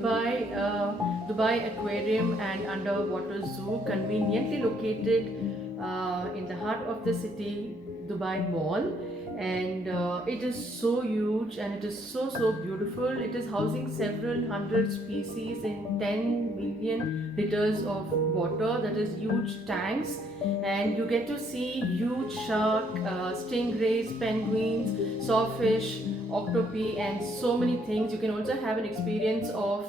Dubai Aquarium and Underwater Zoo, conveniently located in the heart of the city, Dubai Mall. And it is so huge and it is so beautiful. It is housing several hundred species in 10 million liters of water, that is huge tanks. And you get to see huge shark, stingrays, penguins, sawfish, octopi, and so many things. You can also have an experience of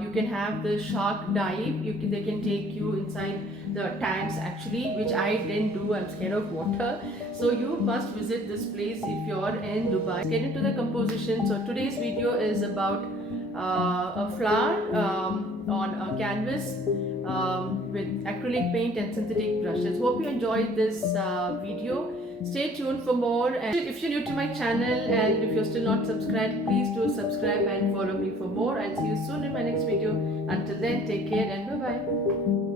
you can have the shark dive. They can take you inside the tanks actually, which I didn't do. I'm scared of water. So you must visit this place if you're in Dubai. Let's get into the composition. So today's video is about a flower on a canvas with acrylic paint and synthetic brushes. Hope you enjoyed this video. Stay tuned for more, and if you're new to my channel and if you're still not subscribed, please do subscribe and follow me for more. I'll see you soon in my next video. Until then, take care and bye bye.